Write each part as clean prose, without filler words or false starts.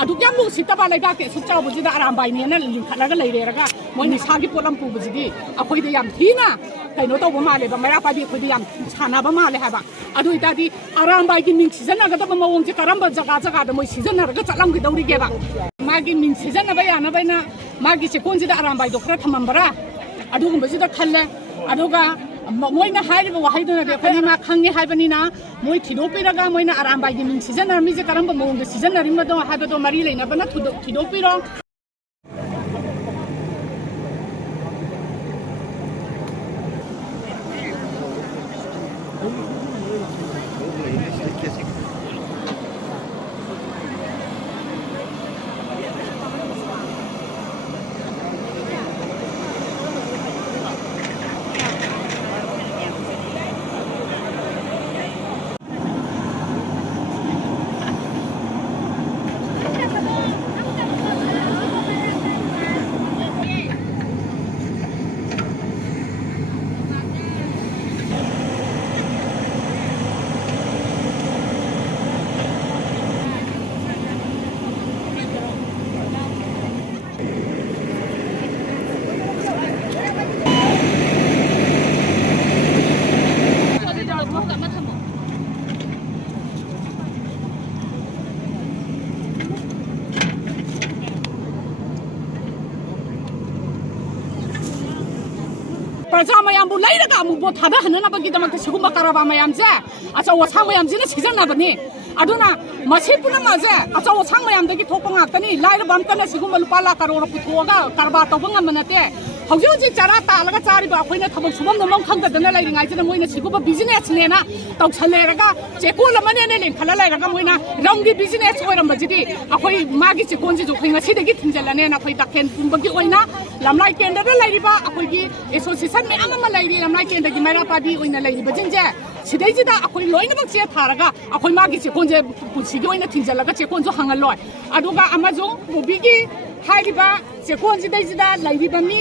ꯑꯗꯨꯛ ꯌꯥꯝ ꯅꯨꯡꯁꯤꯠꯇꯕ ꯂꯩꯕꯥꯛꯀꯤ ꯑꯁꯨꯛ ꯆꯥꯎꯕꯁꯤꯗ ꯑꯔꯥꯝꯕꯥꯏꯅꯦꯅ ꯂꯤꯡꯈꯠꯂꯒ ꯂꯩꯔꯦꯔꯒ ꯃꯣꯏ ꯅꯤꯁꯥꯒꯤ ꯄꯣꯠꯂꯝ ꯄꯨꯕꯁꯤꯗꯤ ꯑꯩꯈꯣꯏꯗ ꯌꯥꯝ ꯊꯤꯅ ꯀꯩꯅꯣ ꯇꯧꯕ ꯃꯥꯜꯂꯦꯕ ꯃꯩꯔꯥ ꯄꯥꯏꯕꯤ ꯑꯩꯈꯣꯏꯗ ꯌꯥꯝ ꯁꯥꯟꯅꯕ ꯃꯥꯜꯂꯦ ꯍꯥꯏꯕ ꯑꯗꯨ ꯑꯣꯏꯇꯥꯔꯗꯤ ꯑꯔꯥꯝꯕꯥꯏꯒꯤ ꯃꯤꯡ ꯁꯤꯖꯤꯟꯅꯒꯗꯕ ꯃꯑꯣꯡꯁꯦ ꯀꯔꯝꯕ ꯖꯒꯥꯗ ꯃꯣꯏ ꯁꯤꯖꯤꯟꯅꯔꯒ ꯆꯠꯂꯝꯒꯗꯧꯔꯤꯒꯦꯕ ꯃꯥꯒꯤ ꯃꯤꯡ ꯁꯤꯖꯤꯟꯅꯕ ꯌꯥꯅꯕꯩꯅ ꯃꯥꯒꯤ ꯆꯦꯛꯀꯣꯟꯁꯤꯗ ꯑꯔꯥꯝꯕꯥꯏꯗꯣ ꯈꯔ ꯊꯝꯃꯝꯕꯔꯥ ꯑꯗꯨꯒꯨꯝꯕꯁꯤꯗ ꯈꯜꯂꯦ ꯑꯗꯨꯒ ꯃꯣꯏꯅ ꯍꯥꯏꯔꯤꯕ ꯋꯥꯍꯩꯗꯨꯅꯗꯤ ꯑꯩꯈꯣꯏꯅ ꯃꯥ ꯈꯪꯉꯦ ꯍꯥꯏꯕꯅꯤꯅ ꯃꯣꯏ ꯊꯤꯗꯣꯛꯄꯤꯔꯒ ꯃꯣꯏꯅ ꯑꯔꯥꯝꯕꯥꯏꯒꯤ ꯃꯤꯡ ꯁꯤꯖꯤꯟꯅꯔꯝꯃꯤꯁꯦ ꯀꯔꯝꯕ ꯃꯑꯣꯡꯗ ꯁꯤꯖꯤꯟꯅꯔꯤꯕꯅꯣ ꯍꯥꯏꯕꯗꯣ ꯃꯔꯤ ꯂꯩꯅꯕꯅ ꯊꯤꯗꯣꯛꯄꯤꯔꯣ प्रजा मयामबु लैरगा अमु बोट थादा हननबगिदमक्ता सिगुम्बा कारबा मयामजे अचौ असांग मयामजिना सिजनबनी अदुना मसे पुनमजे अचौ असांग मयामदगी थोपा ngakतनी लाइरबा अमतना सिगुम्बा लुपा लाख करोड़ पुथोगा कारबा तौबा ngमनते हौजी हौजी चारा तालगा चारिबा अखोइना थबक सुबम नमम खंगदना लाइरिङाइजना मोइना सिगुम्बा बिजनेस नेना तौछलेरगा चेकोल मनेने लेंखला लाइरगा मोइना रंगी बिजनेस ओइरमबजिदि अखोइ मागी चेकोनजि जो खैंगा सिदगी थिंजलनेना अखोइ ताखेन पुंबगी ओइना लमलाई केंद्रदा लाइरिबा अखोइगी एसोसिएशन में अमा लाइरि लमलाई केंद्रगी मैरा पाबी ओइना लाइरिबा जिंजे सिदैजिदा अखोइ लोइनमक चे थारगा अखोइ मागी चेकोनजे पुसिगी ओइना थिंजलगा चेकोनजो हंगलोय अदुगा अमाजो बोबिगी हाइरिबा चेकोनजिदैजिदा लाइरिबा मी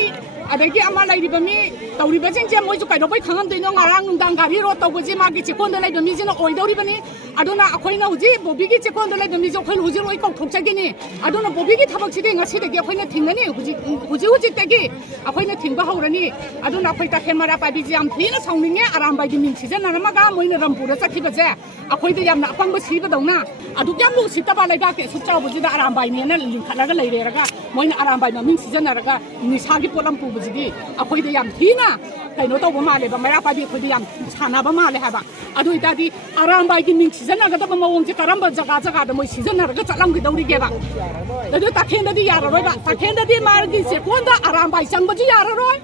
अदगी अमा लाइरिबा मी तौरिबा जिंजे मोइजो काइदोबै खंगमदैनो ngarang nungdang gari ro तौबजी मागी चेकोनदा लाइबा मी जिना ओइदौरिबनी अदुना अखोइना हुजि बोबिगी चेकोनदा लाइबा मी जो खै हुजि रोइ कौथोकजगिनी अदुना बोबिगी थबकसिदि ngasiदगी अखोइना थिंगनी हुजि तगी अखोइना थिंबा हौरनी अदुना अखोइ ताखेन मारा पाबिजी याम थीना साउनिंगे आरामबाइगी मिंग सिजनरमगा मोइना रंपुरा चखिबजे अखोइदि यामना अपंग सिबदौना अदु याम लुसितबा लाइबाके सुचाउबजिदा आरामबाइनेना लिंखलगा लैरेरगा मोइना आरामबाइ ममिंग सिजनरगा निसागी पोलम पुबजिदि अखोइदि याम थीना कइनो तौबा मालेबा मैरा पाबी अखोइदि याम सानाबा माले हाबा अदु इतादि आरामबाइगी मिंग सिजनरगदबा मवोंजे करम्बा जगा मोइ सिजनरगा चलमगदौरिगेबा अदु ताखेंददि याररोइबा ताखेंददि मारगी चेकोनदा आरामबाइ चंगबजि याररोइ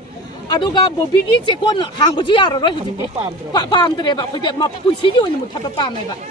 अदुगा बोबिगी चेकोन हांगबजि याररोइ हजिदि पामद्रेबा अखोइदि पुसिगी ओइना मुथाबा पामेबा